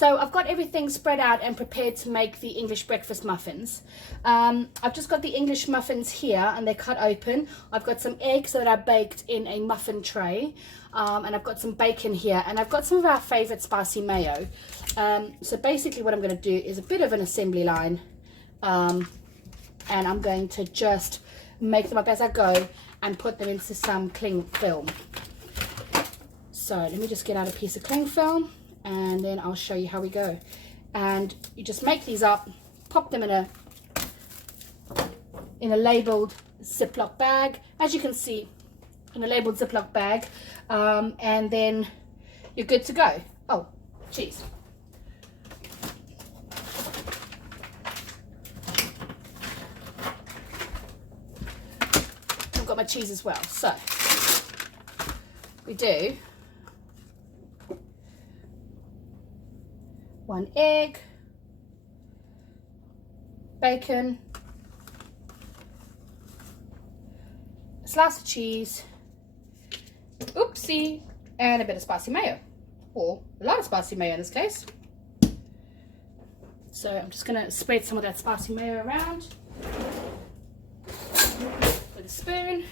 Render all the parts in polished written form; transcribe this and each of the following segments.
So I've got everything spread out and prepared to make the English breakfast muffins. I've just got the English muffins here and they're cut open. I've got some eggs that I baked in a muffin tray, and I've got some bacon here, and I've got some of our favorite spicy mayo. So basically what I'm going to do is a bit of an assembly line, and I'm going to just make them up as I go and put them into some cling film. So let me just get out a piece of cling film, and then I'll show you how we go. And you just make these up, pop them in a labeled Ziploc bag, as you can see, in a labeled Ziploc bag, and then you're good to go. Oh, cheese. I've got my cheese as well. So we do 1 egg, bacon, a slice of cheese, oopsie, and a bit of spicy mayo, or a lot of spicy mayo in this case. So I'm just going to spread some of that spicy mayo around with a spoon,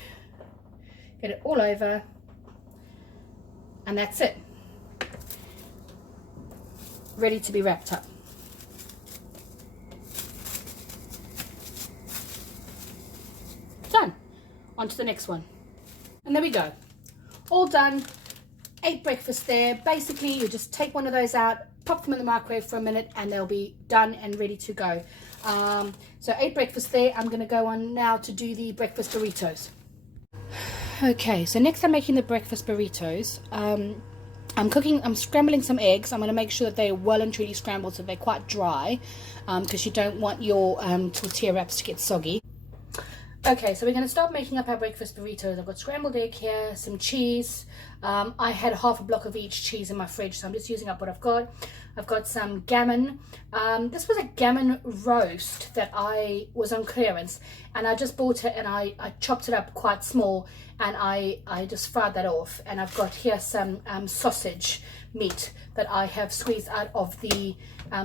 get it all over, and that's it. Ready to be wrapped up. Done. On to the next one. And there we go. All done. 8 breakfasts there. Basically, you just take one of those out, pop them in the microwave for a minute, and they'll be done and ready to go. So 8 breakfasts there. I'm going to go on now to do the breakfast burritos. Okay, so next I'm making the breakfast burritos. I'm scrambling some eggs. I'm going to make sure that they're well and truly scrambled so they're quite dry, because you don't want your tortilla wraps to get soggy. Okay, so we're going to start making up our breakfast burritos. I've got scrambled egg here, some cheese. I had half a block of each cheese in my fridge, so I'm just using up what I've got. I've got some gammon. This was a gammon roast that I was on clearance, and I just bought it and I chopped it up quite small, and I just fried that off. And I've got here some sausage meat that I have squeezed out of the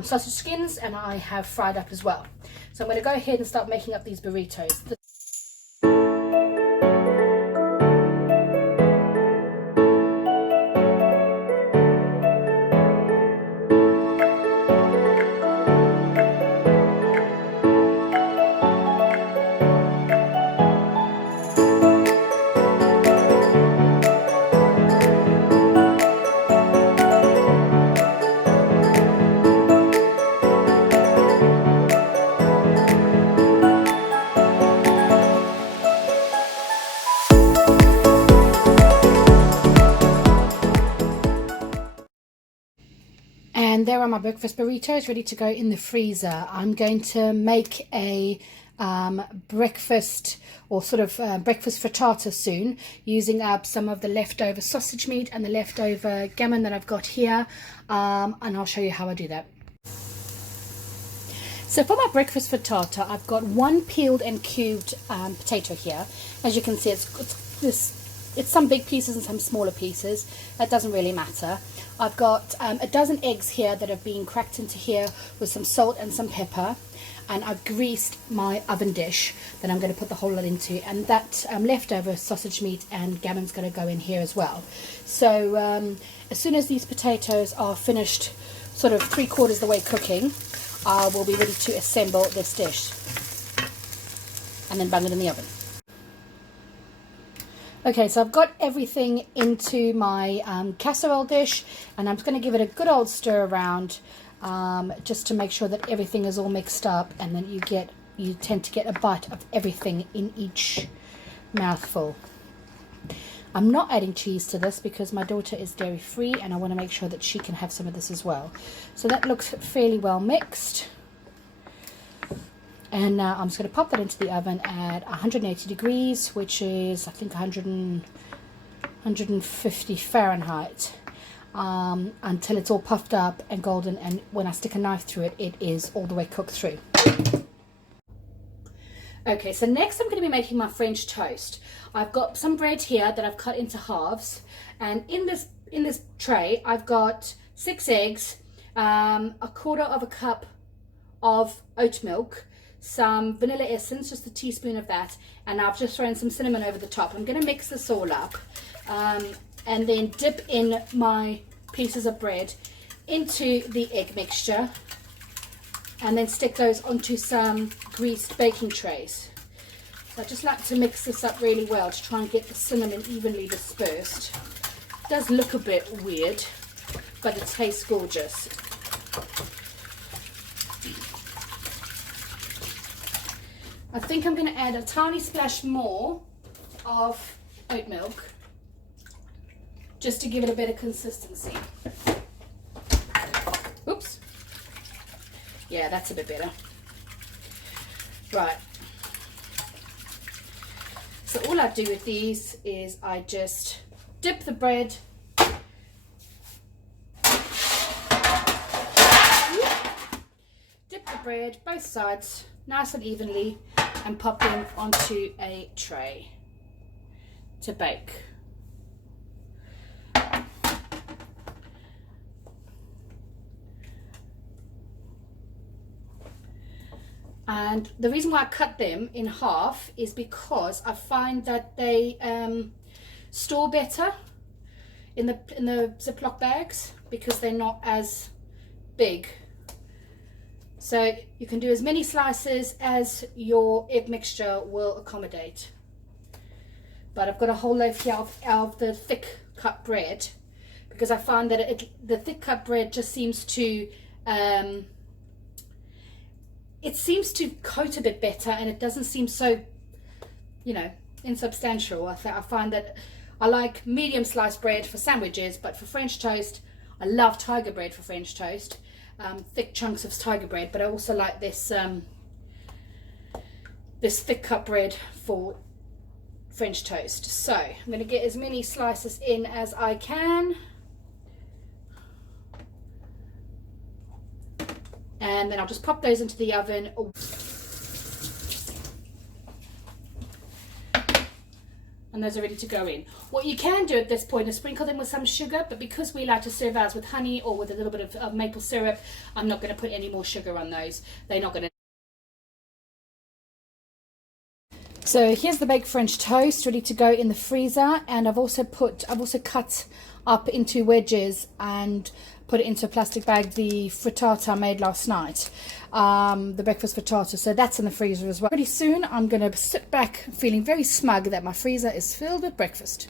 sausage skins, and I have fried up as well. So I'm going to go ahead and start making up these burritos. And there are my breakfast burritos ready to go in the freezer. I'm going to make a breakfast, or sort of breakfast frittata soon, using up some of the leftover sausage meat and the leftover gammon that I've got here, and I'll show you how I do that. So for my breakfast frittata, I've got 1 peeled and cubed potato here. As you can see, it's some big pieces and some smaller pieces. That doesn't really matter. I've got a dozen eggs here that have been cracked into here with some salt and some pepper, and I've greased my oven dish that I'm going to put the whole lot into, and that leftover sausage meat and gammon's going to go in here as well. So as soon as these potatoes are finished, sort of 3/4 the way cooking, we'll be ready to assemble this dish and then bung it in the oven. Okay, so I've got everything into my casserole dish, and I'm just going to give it a good old stir around, just to make sure that everything is all mixed up, and then you tend to get a bite of everything in each mouthful. I'm not adding cheese to this because my daughter is dairy free, and I want to make sure that she can have some of this as well. So that looks fairly well mixed. And now I'm just going to pop that into the oven at 180 degrees, which is, I think, 150 Fahrenheit, until it's all puffed up and golden. And when I stick a knife through it, it is all the way cooked through. Okay, so next I'm going to be making my French toast. I've got some bread here that I've cut into halves, and in this tray I've got 6 eggs, a quarter of a cup of oat milk, some vanilla essence, just a teaspoon of that, and I've just thrown some cinnamon over the top. I'm going to mix this all up and then dip in my pieces of bread into the egg mixture and then stick those onto some greased baking trays. So I just like to mix this up really well to try and get the cinnamon evenly dispersed. It does look a bit weird, but it tastes gorgeous. I think I'm going to add a tiny splash more of oat milk just to give it a better consistency. Oops. Yeah, that's a bit better. Right. So all I do with these is I just dip the bread both sides nice and evenly and pop them onto a tray to bake. And the reason why I cut them in half is because I find that they store better in the Ziploc bags because they're not as big. So you can do as many slices as your egg mixture will accommodate. But I've got a whole loaf here of the thick cut bread because I find that the thick cut bread just seems to it seems to coat a bit better, and it doesn't seem so, you know, insubstantial. I find that I like medium sliced bread for sandwiches, but for French toast, I love tiger bread for French toast. Thick chunks of tiger bread, but I also like this this thick cut bread for French toast. So I'm going to get as many slices in as I can, and then I'll just pop those into the oven. And those are ready to go in. What you can do at this point is sprinkle them with some sugar, but because we like to serve ours with honey or with a little bit of maple syrup, I'm not going to put any more sugar on those. They're not going to. So here's the baked French toast ready to go in the freezer, and I've also cut up into wedges and put it into a plastic bag the frittata I made last night, the breakfast frittata, so that's in the freezer as well. Pretty soon I'm going to sit back feeling very smug that my freezer is filled with breakfast.